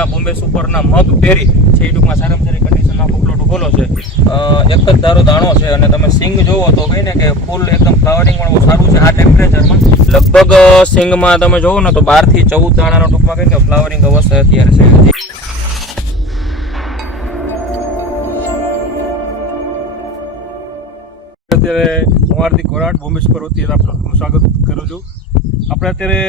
બોમ્બેના બોમ્બે સુપરના મગ પહેરી છે ટૂંકમાં સારામાં સારી કન્ડિશનમાં પોપલોટ ઉભેલો છે. એક જ ધારો દાણો છે અને તમે સિંગ જોવો તો કહીને કે ફૂલ એકદમ ફ્લાવરિંગ પણ બહુ સારું છે આ ટેમ્પરેચરમાં લગભગ સિંગમાં તમે જોવો ને તો બારથી ચૌદ દાણાનો ટૂંકમાં કહીને કે ફ્લાવરિંગ અવસ્થા અત્યારે છે. અત્યારે હું હાર્દિક કોરાટ, બોમ્બે સુપર વતી આપનું સ્વાગત કરું છું. આપણે અત્યારે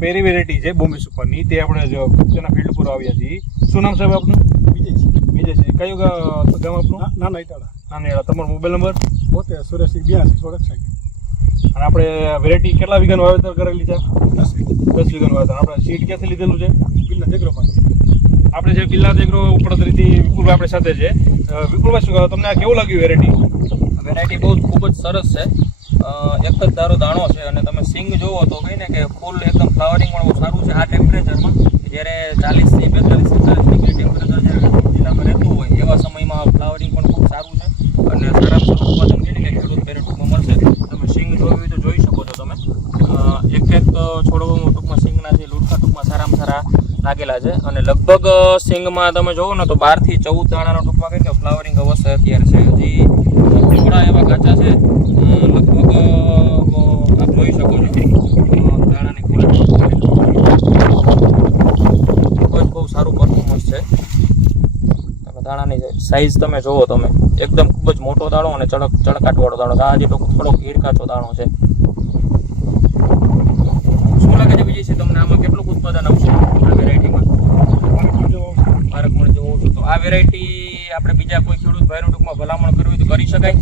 પેરી વેરાયટી છે બોમ્બે સુપરની તે આપણે જો તેના ફિલ્ડ પર આવ્યા છીએ. શું નામ સાહેબ આપનું? વિજયસિંહ. વિજયસિંહ. કયું ગામ આપનું? નાના ઇટાળા. નાનેડા. તમારો મોબાઈલ નંબર પોતે સુરેશસિંહ બ્યાસી સોળખ સાહેબ અને આપણે વેરાયટી કેટલા વીઘાનું વાવેતર કરેલી છે? દસ દસ વીઘાનું વાવેતર. આપણે સીટ ક્યાંથી લીધેલું છે? બિલના જગરોમાં આપણે જે કિલ્લા દેગરો ઉપડતરીથી વિપુલભાઈ આપણે સાથે છે. વિપુલભાઈ શું તમને આ કેવું લાગ્યું વેરાયટી વેરાયટી બહુ ખૂબ જ સરસ છે. એક જ ધારો દાણો છે અને તમે સિંગ જોવો તો કહીને કે ફૂલ એકદમ ફ્લાવરિંગ પણ બહુ સારું છે. આ ટેમ્પરેચરમાં જ્યારે ચાલીસથી બેતાલીસ તેતાલીસ ડિગ્રી ટેમ્પરેચર જ્યારે જિલ્લામાં રહેતું હોય, એવા સમયમાં ફ્લાવરિંગ પણ ખૂબ સારું છે. અને સારામાં સારું ઉત્પાદન કહીને કે ખેડૂત પેરેટમાં મળશે. તમે સિંગ જોવી હોય તો જોઈ શકો છો તમે. એક એક છોડવામાં ટૂંકમાં સિંગના છે લુડકા ટૂંકમાં સારામાં સારા લાગેલા છે. અને લગભગ સિંગમાં તમે જોવો ને તો બારથી ચૌદ દાણાનો ટૂંકમાં કહે કે ફ્લાવરિંગ અવસ્થા અત્યારે છે. હજી થોડા એવા કાચા છે અ, લગભગ અ, આપ જોઈ શકો છો અ, દાણાની ક્વોલિટી ખૂબ જ બહુ સારું પરફોર્મન્સ છે. દાણાની સાઈઝ તમે જોવો તમે, એકદમ ખૂબ જ મોટો દાણો અને ચડક ચડકાટવાળો દાણો છે. આ જે ટૂંક- થોડોક હીરકાચો દાણો છે. શું લાગે છે વિજય તમને આમાં કેટલું ઉત્પાદન આવશે આ વેરાયટીમાં મણ જેવું તો આ વેરાયટી આપણે બીજા કોઈ ખેડૂત ભાઈનું ટૂંકમાં ભલામણ કરવી તો કરી શકાય.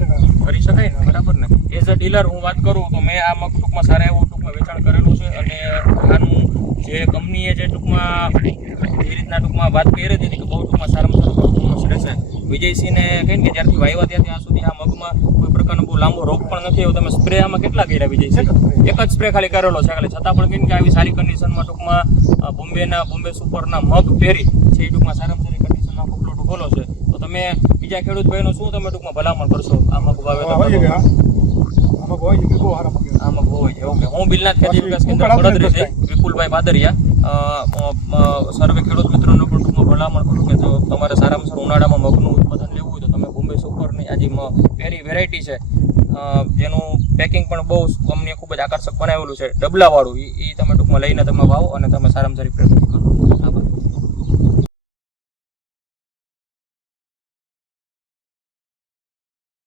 કરી શકાય ને? બરાબર ને? એઝ અ ડીલર હું વાત કરું તો મેં આ મગ ટૂંકમાં સારા એવું ટૂંકમાં વેચાણ કરેલું છે અને આનું જે કંપનીએ જે ટૂંકમાં ટૂંકમાં વાત કરી હતી કે બહુ ટૂંકમાં સારામાં સારું પરફોર્મન્સ રહેશે. વિજયસિંહને કહીને કે જ્યારથી વાયવા ત્યાં ત્યાં સુધી આ મગમાં કોઈ પ્રકારનો બહુ લાંબો રોગ પણ નથી આવ્યો. તમે સ્પ્રે આમાં કેટલા કર્યા વિજયસિંહ? એક જ સ્પ્રે ખાલી કરેલો છે ખાલી. છતાં પણ કહીને કે આવી સારી કન્ડિશનમાં ટૂંકમાં બોમ્બેના બોમ્બે સુપરના મગ પહેરી છે એ ટૂંકમાં સારામાં સારી કન્ડિશનમાં કોપલો ટૂંકોલો છે. તો તમે બીજા ખેડૂત ભાઈનો શું તમે ટૂંકમાં ભલામણ કરશો? આ મગ વાવે હું બિલનાથ ખેતી વિકાસ કેન્દ્ર વિપુલભાઈ અ, સર્વે ખેડૂત ભલામણ કરું કે જો તમારે સારામાં સારું ઉનાળામાં મગનું ઉત્પાદન લેવું હોય તો તમે બોમ્બે સુપરની આજે જે વેરાયટી છે જેનું પેકિંગ પણ બહુ કંપનીએ ખૂબ જ આકર્ષક બનાવેલું છે, ડબલાવાળું એ તમે ટૂંકમાં લઈને તમે વાવો અને તમે સારામાં સારી પ્રગતિ કરો.